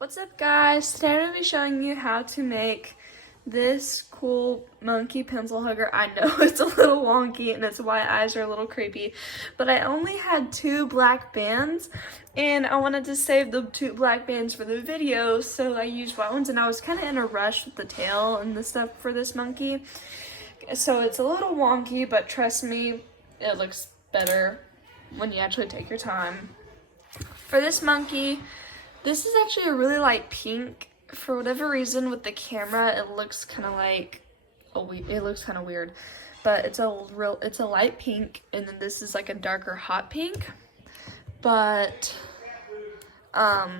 What's up, guys? Today I'm going to be showing you how to make this cool monkey pencil hugger. I know it's a little wonky and its white eyes are a little creepy, but I only had 2 black bands and I wanted to save the 2 black bands for the video, so I used white ones, and I was kind of in a rush with the tail and the stuff for this monkey. So it's a little wonky, but trust me, it looks better when you actually take your time. For this monkey, this is actually a really light pink. For whatever reason with the camera, it looks kind of like it looks kind of weird, but it's a light pink, and then this is like a darker hot pink. But I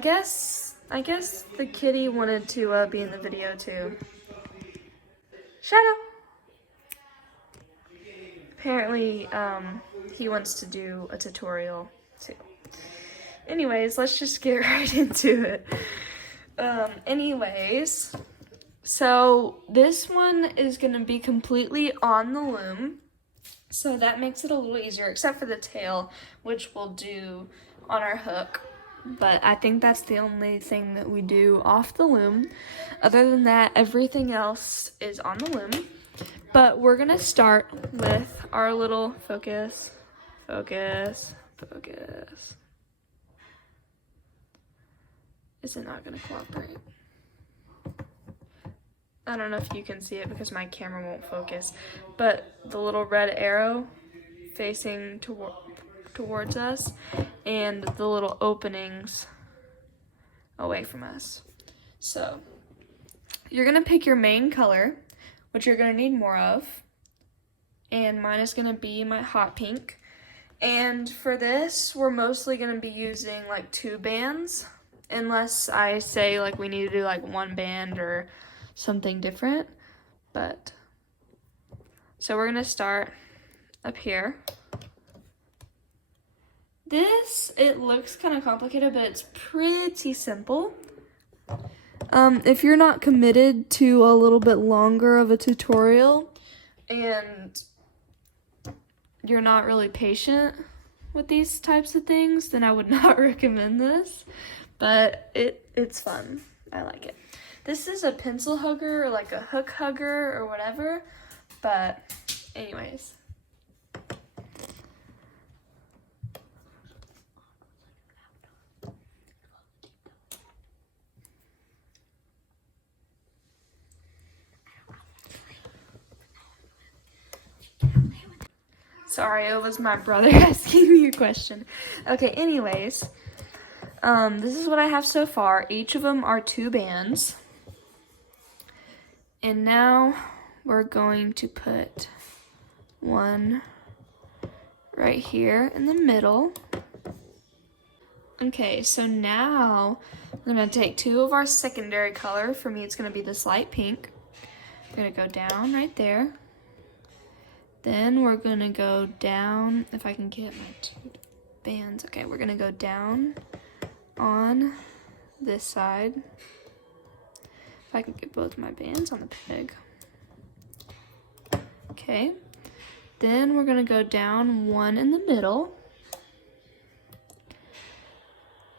guess the kitty wanted to be in the video too. Shadow. Apparently, he wants to do a tutorial too. Anyways, let's just get right into it. So this one is gonna be completely on the loom. So that makes it a little easier, except for the tail, which we'll do on our hook. But I think that's the only thing that we do off the loom. Other than that, everything else is on the loom. But we're gonna start with our little focus. Is it not gonna cooperate? I don't know if you can see it because my camera won't focus, but the little red arrow facing towards us and the little openings away from us. So you're gonna pick your main color, which you're gonna need more of, and mine is gonna be my hot pink. And for this, we're mostly gonna be using like 2 bands, unless I say like we need to do like 1 band or something different. But so we're gonna start up here. This, it looks kind of complicated, but it's pretty simple. If you're not committed to a little bit longer of a tutorial and you're not really patient with these types of things, then I would not recommend this, but it's fun. I like it. This is a pencil hugger or like a hook hugger or whatever, but anyways. Sorry, it was my brother asking me a question. Okay, anyways, this is what I have so far. Each of them are 2 bands. And now we're going to put one right here in the middle. Okay, so now we're gonna take 2 of our secondary color. For me, it's gonna be this light pink. We're gonna go down right there. Then we're gonna go down, if I can get my 2 bands. Okay, we're gonna go down on this side. If I can get both my bands on the peg. Okay, then we're gonna go down 1 in the middle.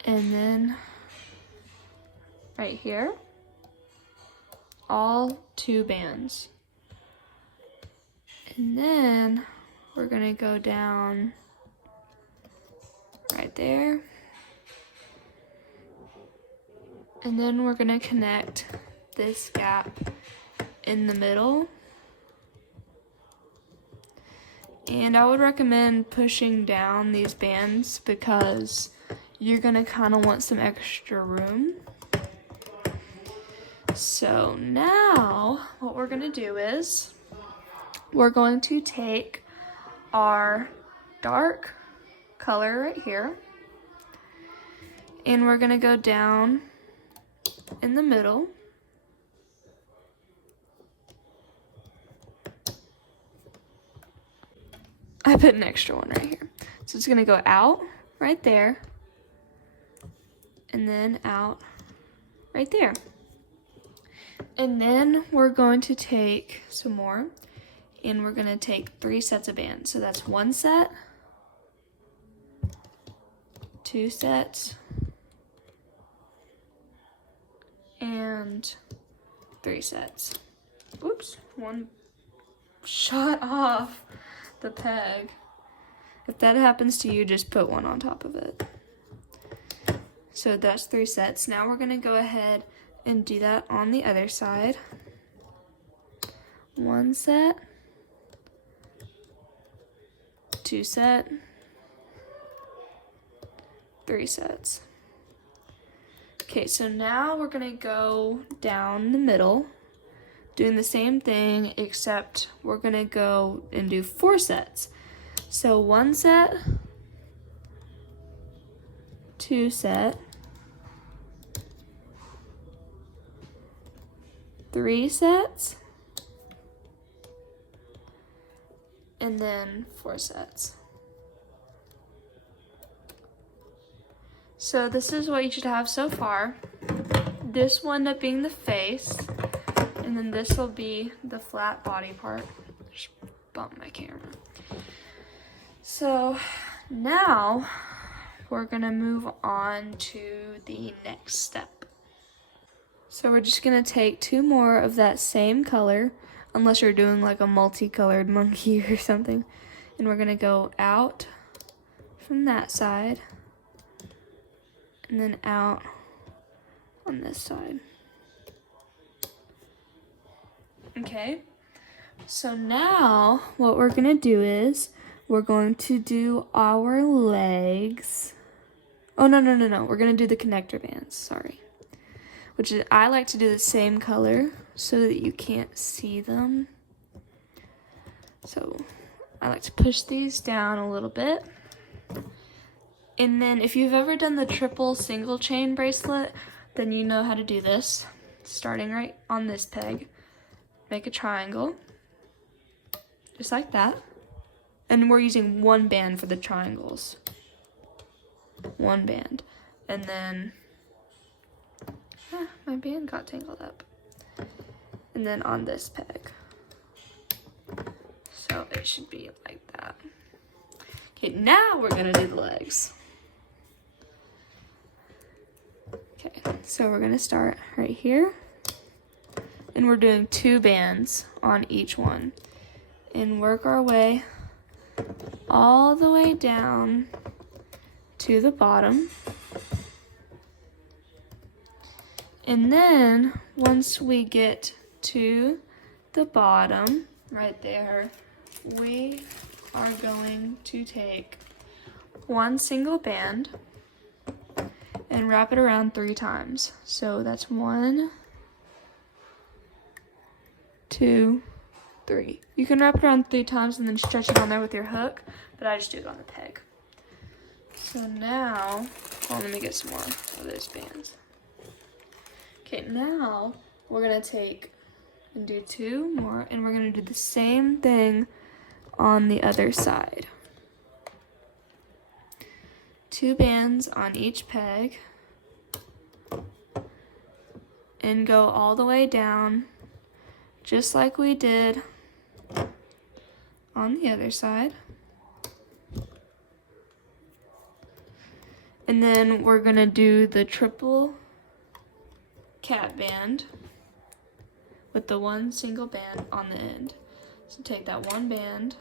And then right here, all 2 bands. And then we're gonna go down right there. And then we're gonna connect this gap in the middle. And I would recommend pushing down these bands because you're gonna kind of want some extra room. So now what we're gonna do is we're going to take our dark color right here, and we're gonna go down in the middle. I put an extra one right here. So it's gonna go out right there, and then out right there. And then we're going to take some more, and we're gonna take 3 sets of bands. So that's 1 set, 2 sets, and 3 sets. Oops, one shot off the peg. If that happens to you, just put one on top of it. So that's 3 sets. Now we're gonna go ahead and do that on the other side. 1 set, 2 set, 3 sets. Okay, so now we're gonna go down the middle, doing the same thing, except we're gonna go and do 4 sets. So 1 set, 2 set, 3 sets, and then 4 sets. So this is what you should have so far. This will end up being the face, and then this will be the flat body part. Just bump my camera. So now we're gonna move on to the next step. So we're just gonna take 2 more of that same color, unless you're doing like a multicolored monkey or something, and we're gonna go out from that side and then out on this side. Okay, so now what we're gonna do is we're going to do our legs. Oh, no, we're gonna do the connector bands, sorry. Which is, I like to do the same color so that you can't see them. So I like to push these down a little bit. And then if you've ever done the triple single chain bracelet, then you know how to do this. Starting right on this peg, make a triangle, just like that. And we're using 1 band for the triangles. 1 band. And then, my band got tangled up. And then on this peg. So it should be like that. Okay, now we're gonna do the legs. Okay, so we're gonna start right here. And we're doing 2 bands on each one. And work our way all the way down to the bottom. And then once we get to the bottom right there, we are going to take 1 single band and wrap it around 3 times. So that's 1, 2, 3. You can wrap it around 3 times and then stretch it on there with your hook, but I just do it on the peg. So now, let me get some more of those bands. Okay, now we're gonna take and do 2 more, and we're gonna do the same thing on the other side. 2 bands on each peg, and go all the way down, just like we did on the other side. And then we're gonna do the triple cap band with the 1 single band on the end. So take that 1 band,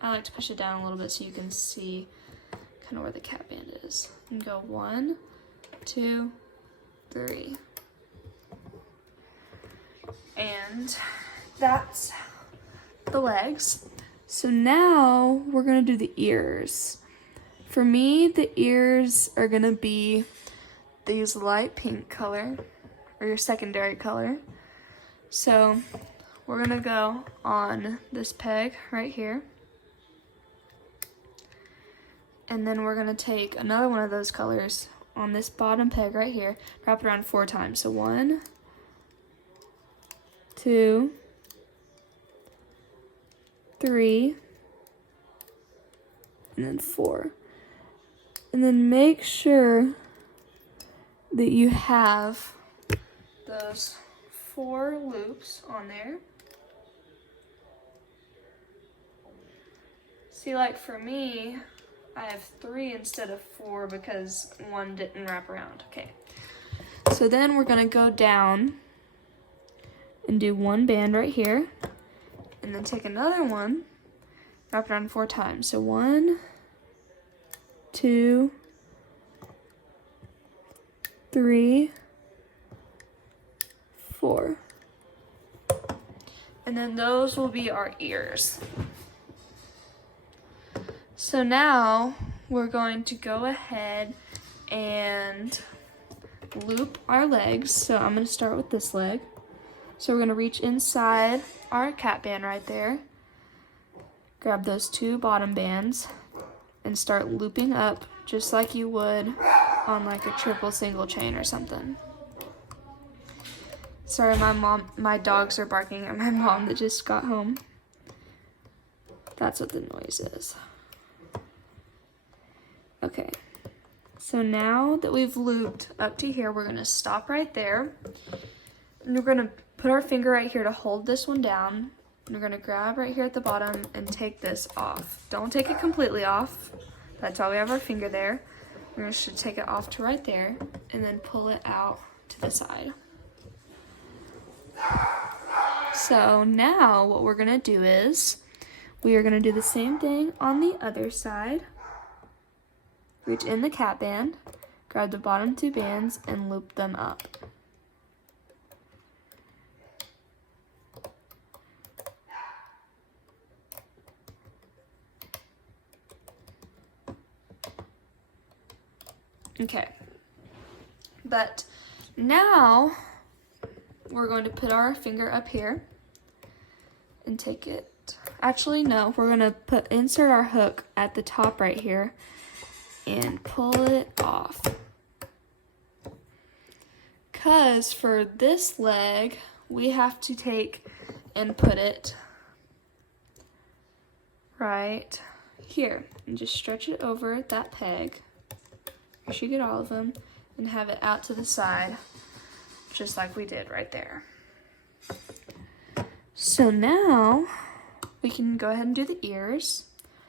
I like to push it down a little bit so you can see kind of where the cap band is. And go 1, 2, 3. And that's the legs. So now we're gonna do the ears. For me, the ears are gonna be these light pink color, or your secondary color. So we're gonna go on this peg right here. And then we're gonna take another one of those colors on this bottom peg right here, wrap it around 4 times. So 1, 2, 3, and then 4. And then make sure that you have those 4 loops on there. See, like for me, I have 3 instead of 4 because 1 didn't wrap around. Okay, So then we're gonna go down and do one band right here, and then take another one, wrap it around 4 times. So 1, 2, 3, 4. And then those will be our ears. So now we're going to go ahead and loop our legs. So I'm going to start with this leg. So we're going to reach inside our cap band right there, grab those 2 bottom bands, and start looping up just like you would on like a triple single chain or something. Sorry, my dogs are barking at my mom that just got home. That's what the noise is. Okay, so now that we've looped up to here, we're gonna stop right there. And we're gonna put our finger right here to hold this one down. And we're gonna grab right here at the bottom and take this off. Don't take it completely off. That's why we have our finger there. We're gonna should take it off to right there and then pull it out to the side. So now what we're gonna do is we are gonna do the same thing on the other side. Reach in the cap band, grab the bottom 2 bands, and loop them up. Okay, but now we're going to put our finger up here and take it. Actually, no, we're going to insert our hook at the top right here and pull it off. Because for this leg, we have to take and put it right here and just stretch it over that peg. You should get all of them and have it out to the side, just like we did right there. So now we can go ahead and do the ears.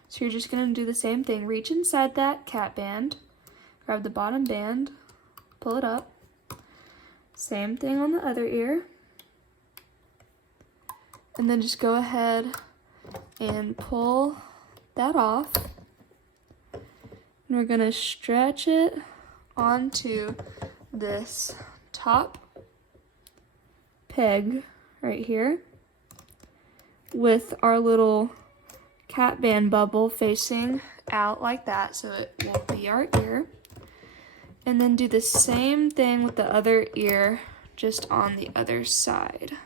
So you're just gonna do the same thing. Reach inside that cap band, grab the bottom band, pull it up. Same thing on the other ear. And then just go ahead and pull that off. And we're gonna stretch it onto this top peg right here with our little cap band bubble facing out like that, so it will be our ear. And then do the same thing with the other ear, just on the other side.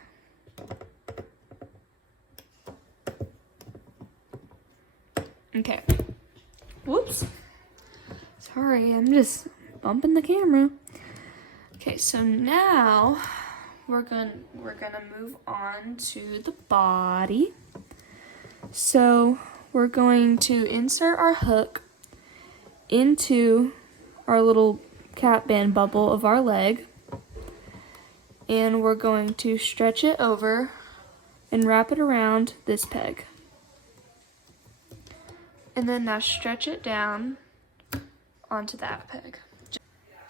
Okay. Whoops. Sorry, I'm just bumping the camera. Okay, so now we're gonna move on to the body. So we're going to insert our hook into our little cap band bubble of our leg, and we're going to stretch it over and wrap it around this peg. And then now stretch it down onto that peg.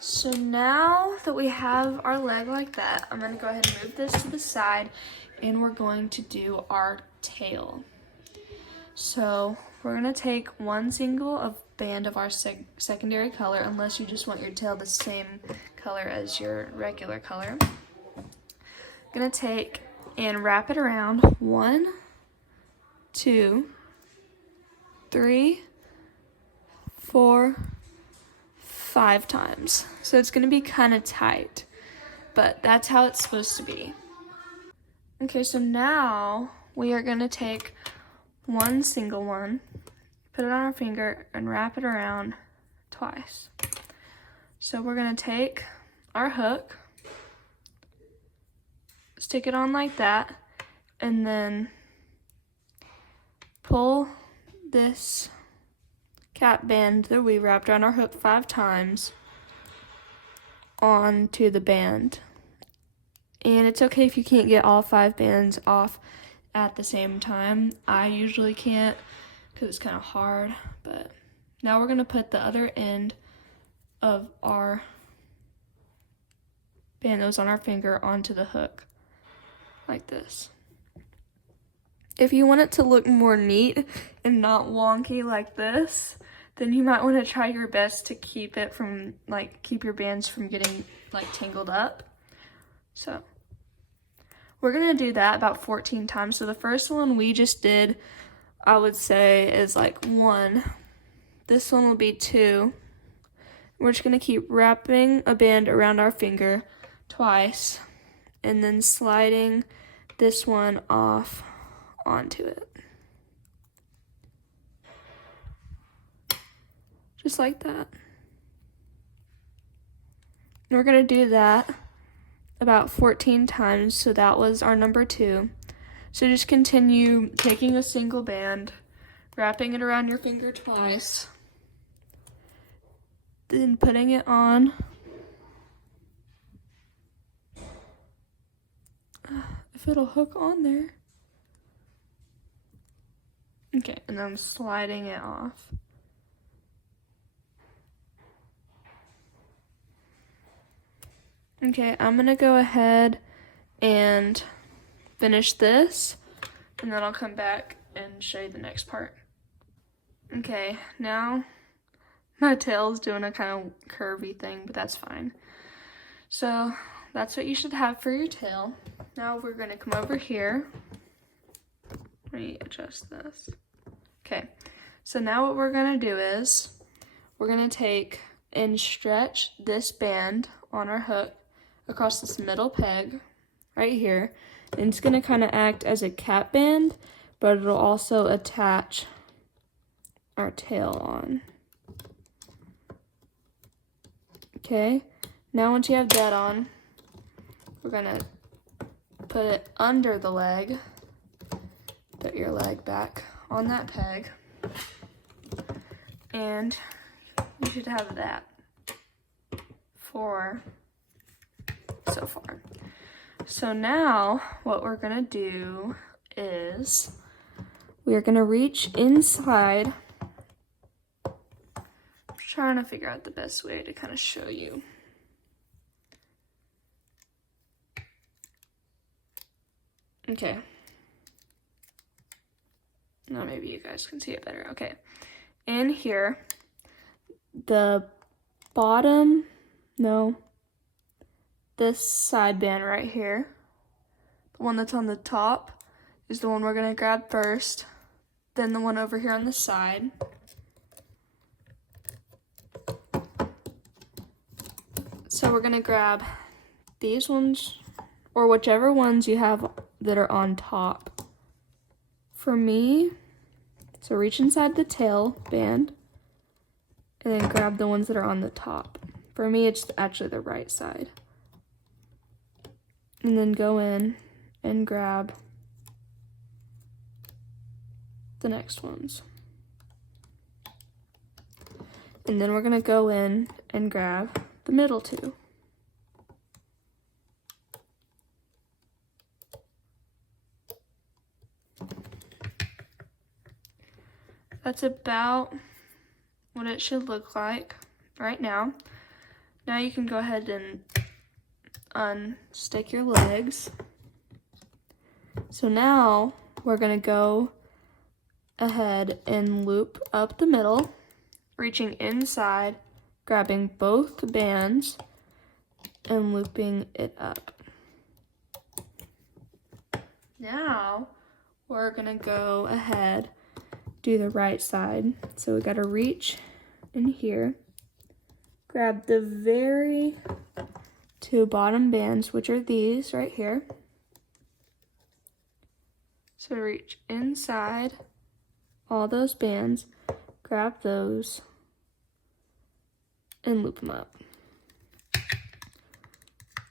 So now that we have our leg like that, I'm going to go ahead and move this to the side, and we're going to do our tail. So we're going to take one single of band of our secondary color, unless you just want your tail the same color as your regular color. Going to take and wrap it around 1, 2, 3, 4, 5 times. So it's going to be kind of tight, but that's how it's supposed to be. Okay, so now we are going to take one single one, put it on our finger, and wrap it around twice. So we're going to take our hook, stick it on like that, and then pull this cap band that we wrapped around our hook 5 times onto the band. And it's okay if you can't get all 5 bands off at the same time. I usually can't because it's kind of hard, but now we're going to put the other end of our band that was on our finger onto the hook, like this. If you want it to look more neat and not wonky like this, then you might want to try your best to keep it from, keep your bands from getting, tangled up. So, we're going to do that about 14 times. So the first one we just did, I would say, is 1. This one will be 2. We're just going to keep wrapping a band around our finger twice, and then sliding this one off onto it. Just like that. And we're going to do that about 14 times, so that was our number 2. So just continue taking a single band, wrapping it around your finger twice, then putting it on. If it'll hook on there. Okay, and then I'm sliding it off. Okay, I'm gonna go ahead and finish this, and then I'll come back and show you the next part. Okay, now my tail's doing a kind of curvy thing, but that's fine. So that's what you should have for your tail. Now we're gonna come over here. Let me adjust this. Okay, so now what we're gonna do is we're gonna take and stretch this band on our hook across this middle peg right here. And it's gonna kind of act as a cap band, but it'll also attach our tail on. Okay, now once you have that on, we're gonna put it under the leg. Put your leg back on that peg. And you should have that for so far. So now what we're gonna do is we're gonna reach inside. I'm trying to figure out the best way to kind of show you. Okay. Now maybe you guys can see it better. Okay. In here, the bottom, no, this side band right here, the one that's on the top, is the one we're gonna grab first. Then the one over here on the side. So we're gonna grab these ones, or whichever ones you have that are on top. For me, so reach inside the tail band and then grab the ones that are on the top. For me, it's actually the right side. And then go in and grab the next ones. And then we're gonna go in and grab the middle two. That's about what it should look like right now. Now you can go ahead and unstick your legs. So now we're gonna go ahead and loop up the middle, reaching inside, grabbing both bands, and looping it up. Now we're gonna go ahead, do the right side. So we gotta reach in here, grab the very two bottom bands, which are these right here. So reach inside all those bands, grab those, and loop them up.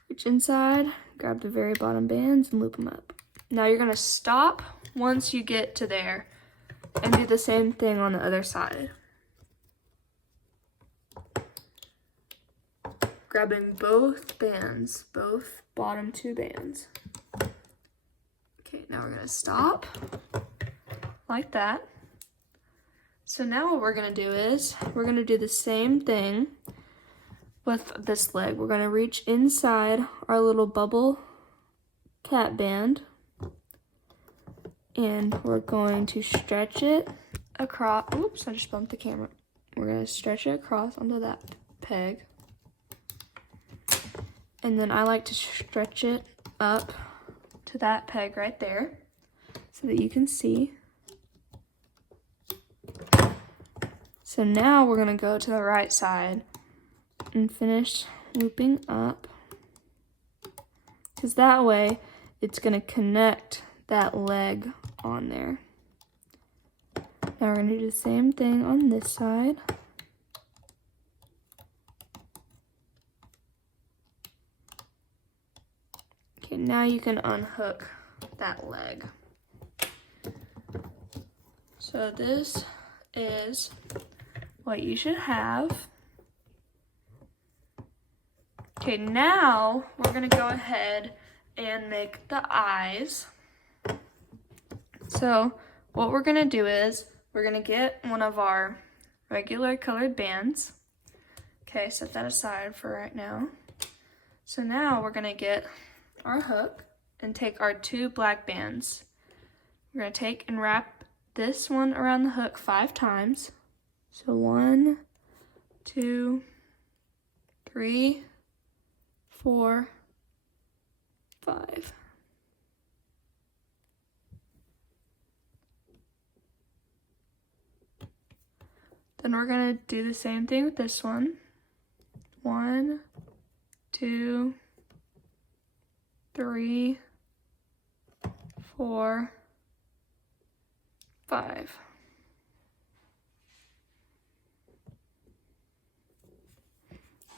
Reach inside, grab the very bottom bands, and loop them up. Now you're gonna stop once you get to there and do the same thing on the other side. Grabbing both bands, both bottom two bands. Okay, now we're gonna stop like that. So now what we're gonna do is we're gonna do the same thing with this leg. We're gonna reach inside our little bubble cat band, and we're going to stretch it across. Oops, I just bumped the camera. We're gonna stretch it across onto that peg. And then I like to stretch it up to that peg right there so that you can see. So now we're gonna go to the right side and finish looping up, because that way it's gonna connect that leg on there. Now we're gonna do the same thing on this side. Okay, now you can unhook that leg. So this is what you should have. Okay, now we're gonna go ahead and make the eyes. So what we're gonna do is we're gonna get one of our regular colored bands. Okay, set that aside for right now. So now we're gonna get our hook and take our 2 black bands. We're gonna take and wrap this one around the hook 5 times. So 1, 2, 3, 4, 5. Then we're gonna do the same thing with this one. 1, 2, 3, 4, 5.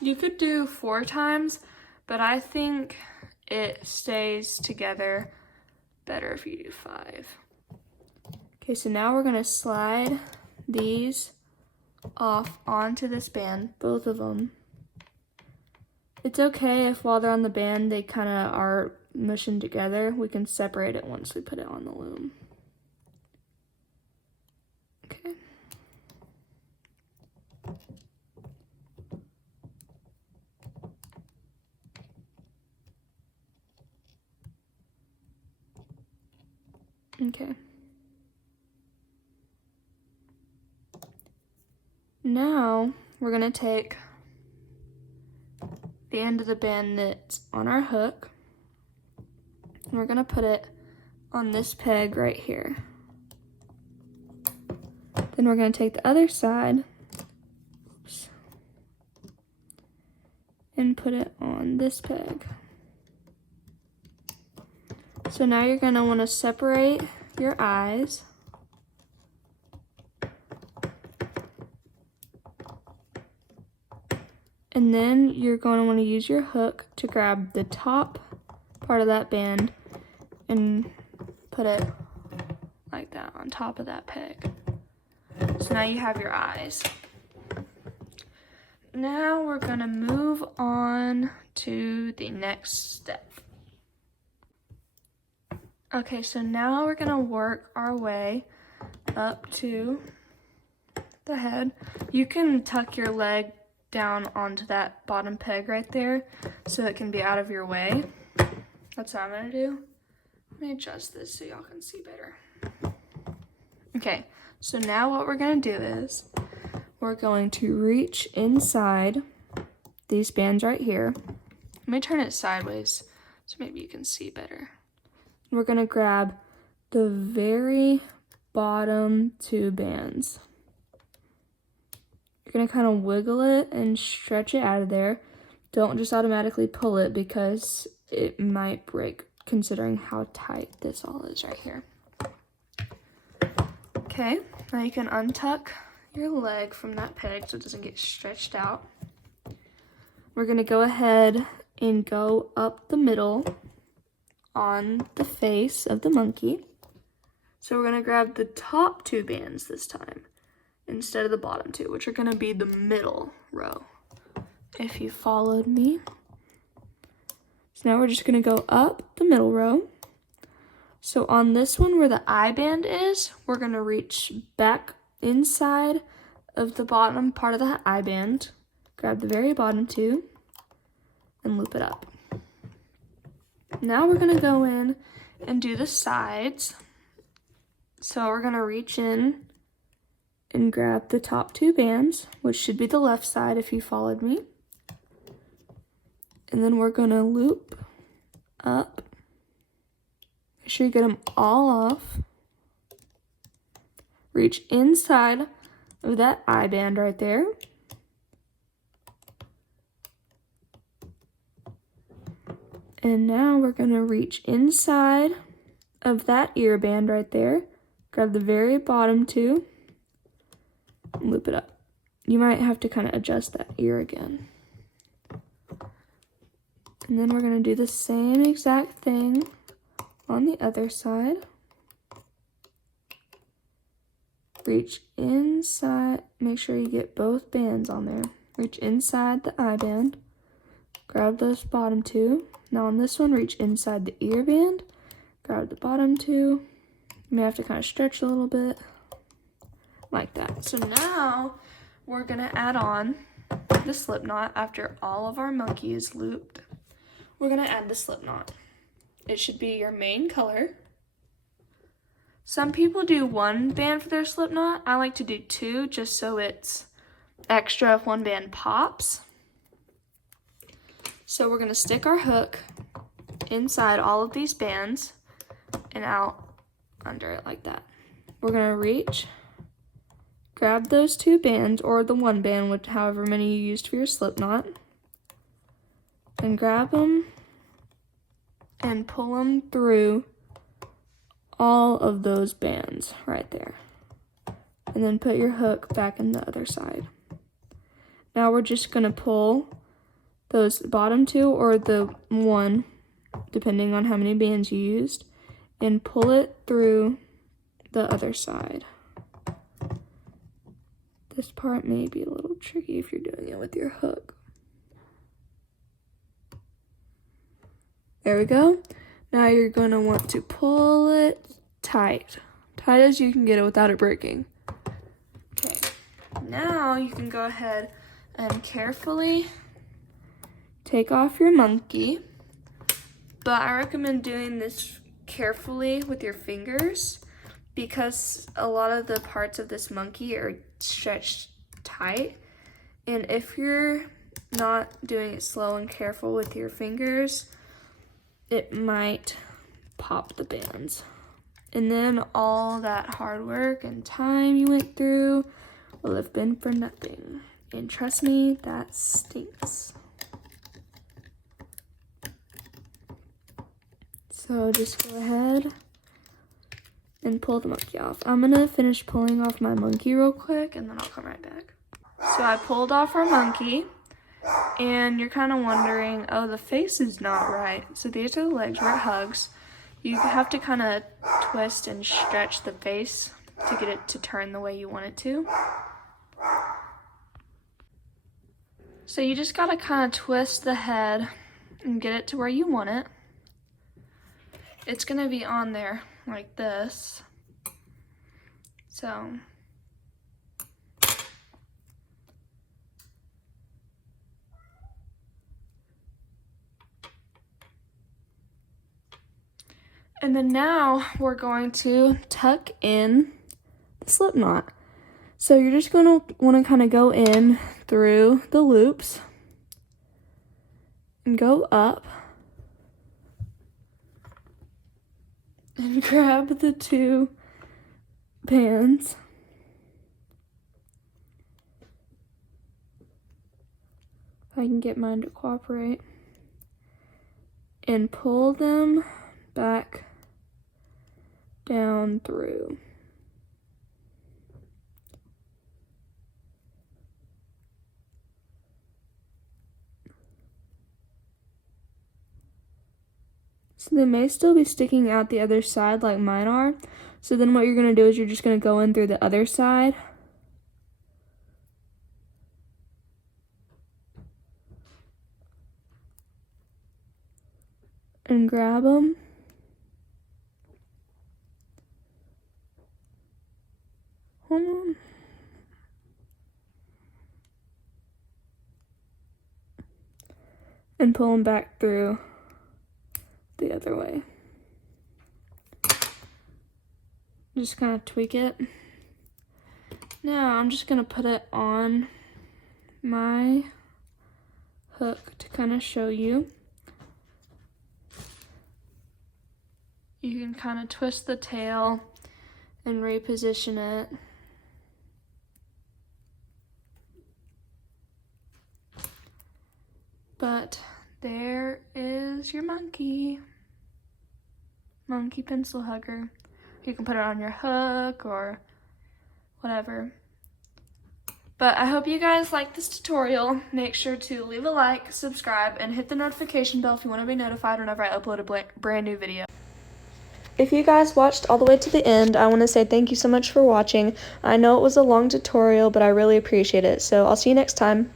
You could do 4 times, but I think it stays together better if you do 5. Okay, so now we're gonna slide these off onto this band, both of them. It's okay if while they're on the band they kind of are mushing together. We can separate it once we put it on the loom. Okay. Okay. Now we're gonna take the end of the band that's on our hook, and we're gonna put it on this peg right here. Then we're gonna take the other side, oops, and put it on this peg. So now you're gonna wanna separate your eyes. And then you're going to want to use your hook to grab the top part of that band and put it like that on top of that peg. So now you have your eyes. Now we're going to move on to the next step. Okay, so now we're going to work our way up to the head. You can tuck your leg down onto that bottom peg right there so it can be out of your way. That's what I'm gonna do. Let me adjust this so y'all can see better. Okay, so now what we're gonna do is we're going to reach inside these bands right here. Let me turn it sideways so maybe you can see better. We're gonna grab the very bottom 2 bands. You're gonna kind of wiggle it and stretch it out of there. Don't just automatically pull it because it might break considering how tight this all is right here. Okay, now you can untuck your leg from that peg so it doesn't get stretched out. We're gonna go ahead and go up the middle on the face of the monkey. So we're gonna grab the top 2 bands this time instead of the bottom 2, which are going to be the middle row, if you followed me. So now we're just going to go up the middle row. So on this one where the eye band is, we're going to reach back inside of the bottom part of the eye band, grab the very bottom two, and loop it up. Now we're gonna go in and do the sides. So we're gonna reach in and grab the top two bands, which should be the left side if you followed me. And then we're gonna loop up. Make sure you get them all off. Reach inside of that eye band right there. And now we're gonna reach inside of that ear band right there. Grab the very bottom two, and loop it up. You might have to kind of adjust that ear again. And then we're gonna do the same exact thing on the other side. Reach inside, make sure you get both bands on there. Reach inside the eye band, grab those bottom two. Now on this one, reach inside the ear band, grab the bottom two. You may have to kind of stretch a little bit, like that. So now we're gonna add on the slip knot after all of our monkey is looped. We're gonna add the slip knot. It should be your main color. Some people do one band for their slip knot. I like to do two just so it's extra if one band pops. So we're gonna stick our hook inside all of these bands and out under it like that. We're gonna reach, grab those two bands or the one band, with however many you used for your slip knot, and grab them and pull them through all of those bands right there. And then put your hook back in the other side. Now we're just gonna pull those bottom two or the one, depending on how many bands you used, and pull it through the other side. This part may be a little tricky if you're doing it with your hook. There we go. Now you're going to want to pull it tight as you can get it without it breaking. Okay, now you can go ahead and carefully take off your monkey, but I recommend doing this carefully with your fingers because a lot of the parts of this monkey are stretched tight, and if you're not doing it slow and careful with your fingers, it might pop the bands. And then all that hard work and time you went through will have been for nothing. And trust me, that stinks. So just go ahead and pull the monkey off. I'm gonna finish pulling off my monkey real quick and then I'll come right back. So I pulled off our monkey. And you're kind of wondering, oh, the face is not right. So these are the legs where it hugs. You have to kind of twist and stretch the face to get it to turn the way you want it to. So you just got to kind of twist the head and get it to where you want it. It's going to be on there like this. So and then now we're going to tuck in the slip knot. So you're just going to want to kind of go in through the loops and go up and grab the two bands. If I can get mine to cooperate. And pull them back down through. So they may still be sticking out the other side like mine are. So then what you're going to do is you're just going to go in through the other side. And grab them. Hold on. and pull them back through the other way. Just kind of tweak it. Now I'm just going to put it on my hook to kind of show you. You can kind of twist the tail and reposition it. But there is your monkey pencil hugger. You can put it on your hook or whatever. But I hope you guys like this tutorial. Make sure to leave a like, subscribe, and hit the notification bell if you want to be notified whenever I upload a brand new video. If you guys watched all the way to the end, I want to say thank you so much for watching. I know it was a long tutorial, but I really appreciate it. So I'll see you next time.